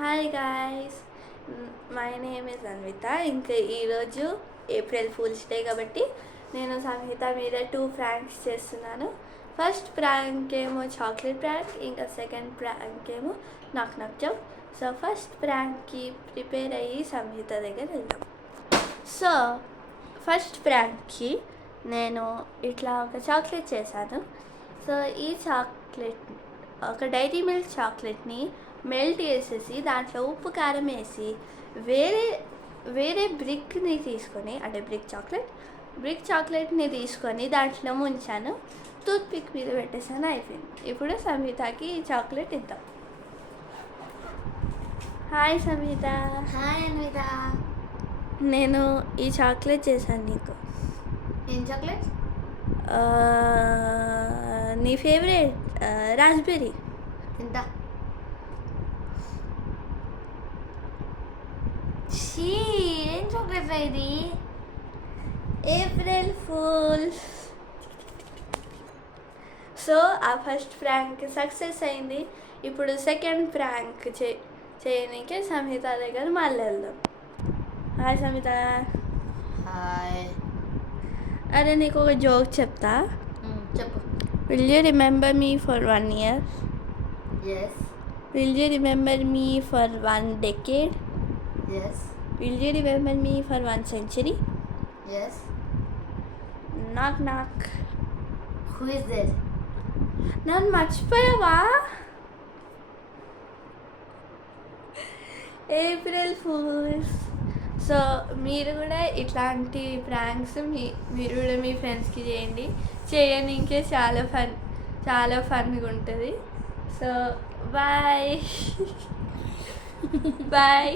Hi guys, my name is Anvitha. ఇంకా ఈరోజు April fools day కాబట్టి నేను సంహిత మీద 2 ప్రాంక్స్ చేస్తున్నాను. ఫస్ట్ ప్రాంక్ ఏమో చాక్లెట్ ప్రాంక్, ఇంకా సెకండ్ ప్రాంక్ ఏమో నాక్ నాక్ జోక్. సో ఫస్ట్ ప్రాంక్కి ప్రిపేర్ అయ్యి సంహిత దగ్గర వెళ్దాం. సో ఫస్ట్ ప్రాంక్కి నేను ఇట్లా ఒక చాక్లెట్ చేశాను. సో ఈ చాక్లెట్ ఒక డైరీ మిల్క్ చాక్లెట్ని మెల్ట్ చేసేసి దాంట్లో ఉప్పు కారం వేసి వేరే బ్రిక్ని తీసుకొని, అంటే బ్రిక్ చాక్లెట్ని తీసుకొని దాంట్లో ముంచాను. టూత్ పిక్ మీద పెట్టేసాను, అయిపోయింది. ఇప్పుడు సంహితకి చాక్లెట్ ఇద్దాం. హాయ్ సంహిత. హాయ్ అన్విత. నేను ఈ చాక్లెట్ చేశాను నీకు. ఏం చాక్లెట్? నీ ఫేవరెట్ రాస్బెర్రీ. తింటా. ఏం చాక్లెట్ ఇది? April fools. సో ఆ ఫస్ట్ ప్రాంక్ సక్సెస్ అయింది. ఇప్పుడు సెకండ్ ప్రాంక్ చేయడానికి సంహిత దగ్గర మళ్ళీ వెళ్దాం. హాయ్ సంహిత. హాయ్. అరే నీకు ఒక జోక్ చెప్తా. చెప్పు. Will you remember me for 1 year? Yes. Will you remember me for 1 decade? Yes. Will you remember me for 1 century? Yes. Knock knock. Who is there? నన్ను మర్చిపోయావా? April fools. సో మీరు కూడా ఇట్లాంటి ప్రాంక్స్ మీరు కూడా మీ ఫ్రెండ్స్కి చేయండి. చేయడానికి చాలా ఫన్గా ఉంటుంది. So bye. బాయ్.